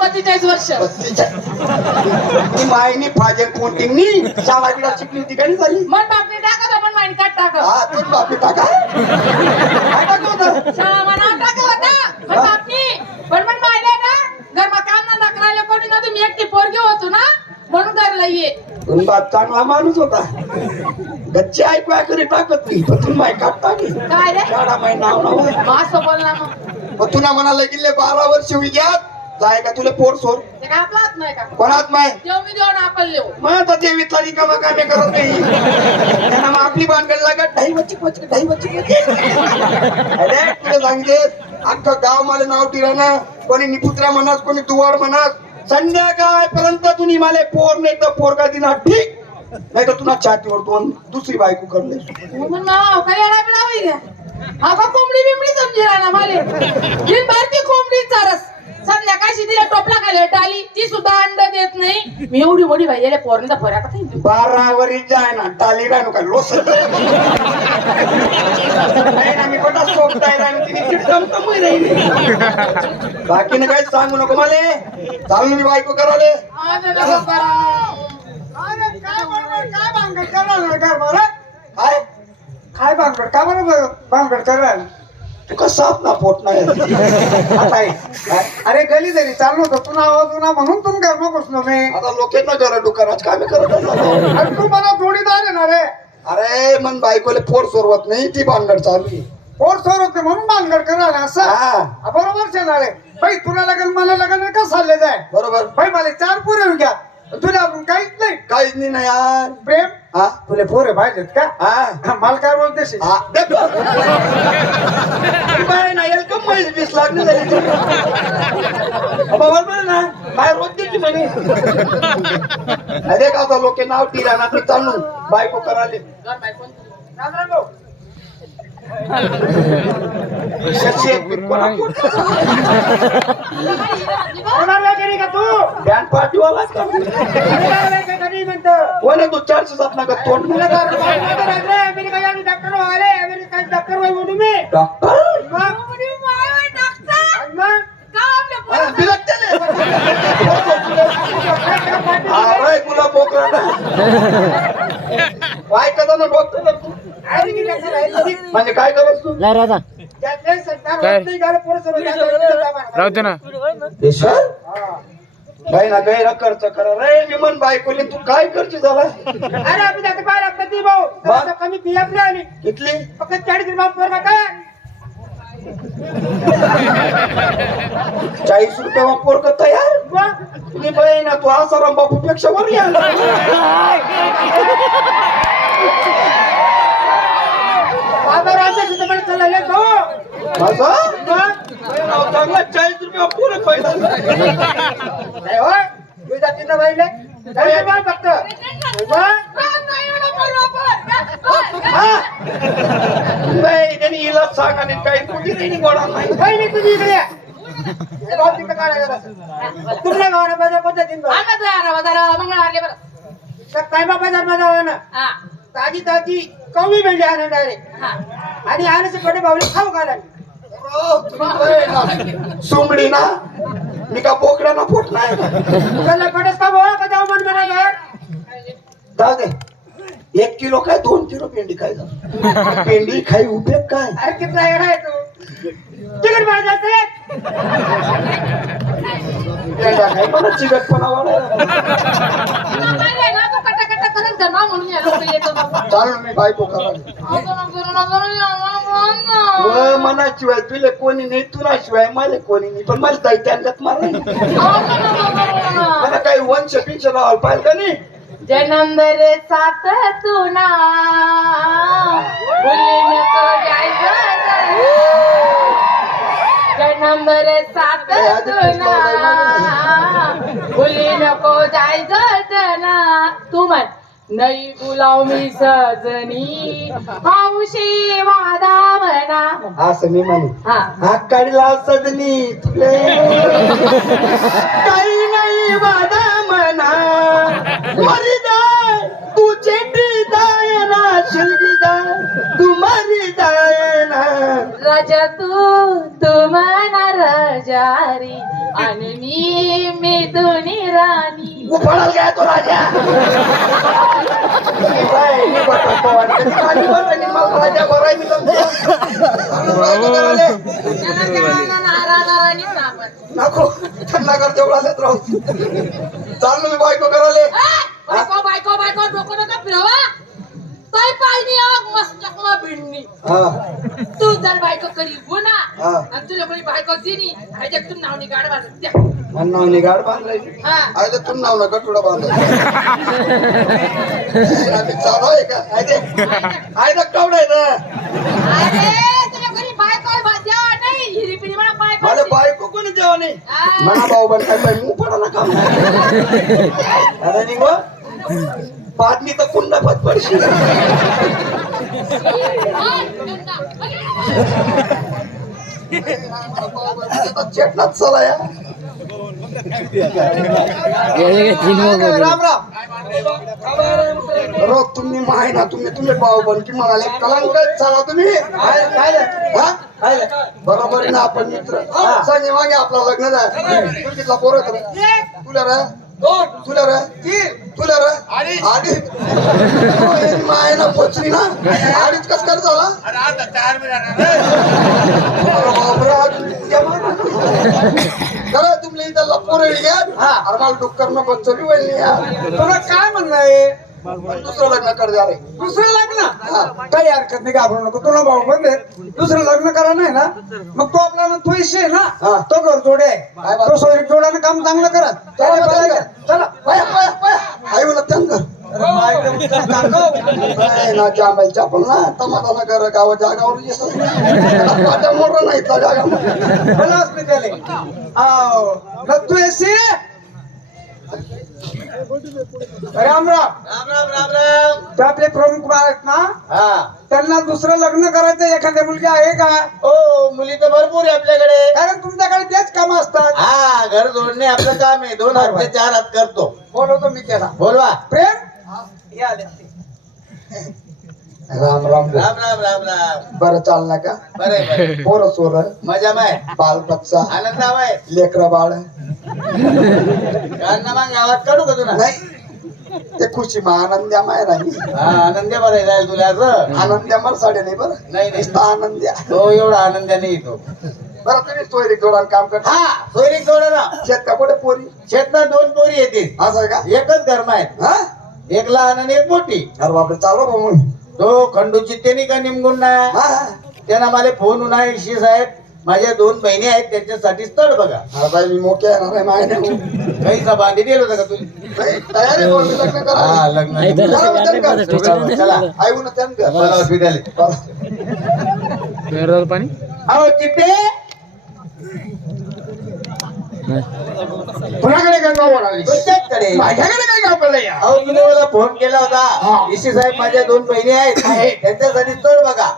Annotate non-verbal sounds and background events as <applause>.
बत्तेचाळीस वर्ष. ती मायनी फाजल कोटिंगनी शाळाकडे शिकली होती काही झाली. मन बापने टाकत आपण माहिती काट टाकत हा तूच बापी टाका. काय टाकलं होतं. शाळा होता. मन बापनी पण मन माहिती ना घरमा काम ना करायला कोणी ना तुम्ही एकटी पोरगी होतो ना म्हणून घरला ये. तुम बाप चांगला माणूस होता. गच्ची ऐकू ऐकू टाकत नाही पण माय काट टाकली. काय रे? शाळा माय नाव नाव मग असं बोल ना मग. मग तुला म्हणाला गेले बारा वर्ष विग्यात जाय का तुला पोर सोड ते काय आपला हात नाही का? कोणात माय देव मी आपण मग रिकामा कामे करत नाही? त्यांना मग आपली भानगड लागत ढाई बच्ची बच्ची ढाई बच्ची बच्ची अरे तुला सांगते अख्खं गाव मला नाव टिराना कोणी निपुत्रा म्हणत कोणी दुवाड म्हणत संध्याकाळपर्यंत तुम्ही मला पोर नाही तर पोरगा दिना ठीक? नाही तर तुला छातीवर दोन दुसरी बायको करले म्हणून मामा काय येणार बिडावी घ्या अगं कोंबडी बिंबडी समजी राहणार माले ही भारती कोंबडी चारस. संध्याकाळशी तिला टोपला खाली टाली ती सुद्धा अंड देत नाही. मी एवढी मोठी भाई पोरणीचा फरक आता बारा वरीच जाय ना टाली राहणू काय लोस नाही ना काही सांगू नको मला. चालू मी बायको अरे काय बरोबर काय करणार घर बरं काय? काय भानगड का बरोबर भानगड करणार तू कसा ना ऐक. अरे गली जरी चाललो होतो तुला आवाज ना म्हणून तुम घर मग घुसलो मी. आता लोकांना घरा डुकाराच काय करत. अरे तू. मला जोडीदार आहे ना रे. अरे मन बायकोले पोर सोरवत नाही ती भानगड चालू आहे. पोर सोर होते म्हणून भानगड करणार असं? बरोबर आहे ना रे बाई तुला लागेल मला लागेल का चालले जाय? बरोबर. बाई मला चार पोरं घ्या तुला अजून काहीच नाही. काहीच नाही ना यार. प्रेम? हा? तुला पोरं पाहिजेत का? हा. मला काय बोलतेस हा दे बा. ती बाई ना याला कम माहिती वीस लागली झाली ती. बरोबर आहे ना बाहेर रोज देते म्हणे. अरे का लोक नाव टिरा ना ते चालू बायको कराले आहे? कोणाला गेली का तू? बँड पार्टीवाला का कोणाला का? घरी म्हणतो कोण आहे तू? चारशे सात ना तोंड तुला का अमेरिका जाऊन डॉक्टर व्हायला अमेरिका डॉक्टर व्हाय म्हणून मी. डॉक्टर हा, <laughs> ना डॉक्टर म्हणजे काय करत तू नाही जातात. राहू दे ना. हा. काही ना काही ना खर्च करा. रे मी मन बायकोले तू काय खर्च झाला? अरे आम्ही त्याचं पाय लागतात ती भाऊ. मग? कमी फी आपली आली कितली? फक्त चाळीस रुपये पोरगा काय चाळीस रुपये पोरक तयार? मग? तुम्ही बाई ना तू असा बापू पेक्षा वर या <laughs> <laughs> बाबा राजा मग? चांगला चाळीस रुपये होय तू जाती ना रुपये फक्त? हा त्यांनी हिला सांग आणि काही कुठे नाही गोडा नाही बहिणी तुझी इकडे. हे. तुमच्या गावाला पद्धतीने. सकाळी बाबा होय ना ताजी ताजी कमी भेंडी आणा डायरेक्ट आणि आणायचे कडे भाऊले खाऊ घाला. सुमडी ना. मी का बोकड्या ना पोट नाही. तुला कडेच का का जाऊ दे. एक किलो काय दोन किलो पेंडी काय पेंडी खाई उपयोग काय? अरे कितना येणार आहे तू. तिकीट मार जाते मी बायको करायला व मनाशिवाय तुले कोणी नाही तुला शिवाय मला कोणी नाही पण मला दैत्यांगत मारायला मला काही वंश पिंच लावायला पाहिजे का नाही? जन्म रे साथ तुना. भूली नको जायचं साथ तुना. भूली नको जायचं जना. तू म्हण. नाही बुलाव मी सजनी. हौशी वादा म्हणा असं मी म्हणे हा. आकाडी लाव सजनी तुले. काही नाही वादा म्हणा. मरी जाय तू चेंडी जाय ना शिलगी जाय तू मरी ना. राजा तू तू म्हणा रजारी. आणि मी उफाळाल काय तो राजा? बरं आहे मी तुमचं. नको त्यांना कर तेवढाच राहू. चाललो मी बायको करायले. ए, बायको बायको बायको डोकं नका फिरवा. तोय पायनी आग मस्त चकमा भिडणी हा. तू जर बायको करी गुन्हा हा. आणि तुला कोणी बायको दिनी ह्याच्यात तू नावनी गाड वाजत त्या नाव निघाड बांधायची हा. आयला तू नाव नका तुला बांधायचं चालू आहे का? आयला कवड आहे ना? अरे तुला कोणी बायको बा- द्यावा नाही. हिरी पिरी म्हणा पाय मला पडते. बायको कोणी जेव्हा नाही? हा. म्हणा भाऊ बन काय पाय मू पडा ना काम अरे निघ <laughs> पाटणी तर कुंडा पत पडशी चेटनात चला या. राम राम रो तुम्ही माय ना तुम्ही तुम्ही भाऊ पण की म्हणाले कलंक चला तुम्ही बरोबर आहे ना आपण मित्र सांगे मागे आपला लग्न झालं तुला पोरत तुला रे तुला रे अडीच हो, हे माय ना पोचली ना अडीच कस कर झाला? अरे तुमल्या इथं लपोर घ्या अरे मला डुक्कर नको चोरी वळली तुला काय म्हणणं आहे पण दुसरं लग्न कर द्या रे. दुसरं लग्न? काही हरकत नाही घाबरू नको. तुला भाऊ बंद दुसरं लग्न करा नाही ना? मग तो आपला ना तो हा. ना? तो घर जोडे आहे? तो सोयरीक जोड्यानं काम चांगलं करा चला आई म्हणत त्यांना ना कर गावा जागावर माझ्या मोठं नाही त्याले. राम राम. ते आपले प्रमुख बाळ आहेत ना? हा. त्यांना दुसरं लग्न करायचं एखाद्या मुलगी आहे का? हो मुली तर भरपूर आहे आपल्याकडे. कारण तुमच्याकडे तेच काम असतात. हा घर जोडणे आपलं काम आहे. दोन हात ते चार हात करतो. बोलवतो मी त्याला. बोलवा. प्रेम? हे आले राम राम राम राम राम राम. बरं चालना का? बरे बरे पोर सोर. मजा माय. बाल बच्चा आनंद माय लेकरा बाळ. काढणं मग गावात काढू का तुला? नाही. ते खुशी मा आनंद्या माय राही हा आनंद बरं जाईल तुला असं? आनंद्या मला साडे नाही बरं. नाही नाही. आनंद्या. तो एवढा आनंदाने येतो बरं तुम्ही सोयरी जोडान काम करता? हा सोयरीक जोडा ना शेत का कुठे पोरी? शेतात दोन पोरी येतील. असं का? एकच धर्म आहेत हा? एक लहान आणि एक मोठी. अरे बापरे चालू भाऊ मग. तो खंडूची त्यांनी का निमगुण ना? हा. त्यांना मला फोन उन्हा ऋषी साहेब माझ्या दोन बहिणी आहेत त्यांच्यासाठी स्थळ बघा. अरे बाई मी मोके येणार आहे नाही काही बांधी दिलं होतं का तुम्ही? नाही, तयारी आहे लग्न हा लग्न त्यांना कर. चला त्यांना कर. हॉस्पिटल बरं. अहो चित्ते कोणाकडे तुमच्याचकडे माझ्याकडे काय या अहो तुम्ही मला फोन केला होता. ऋषी साहेब माझ्या दोन बहिणी आहेत. <coughs> त्यांच्यासाठी स्थळ बघा.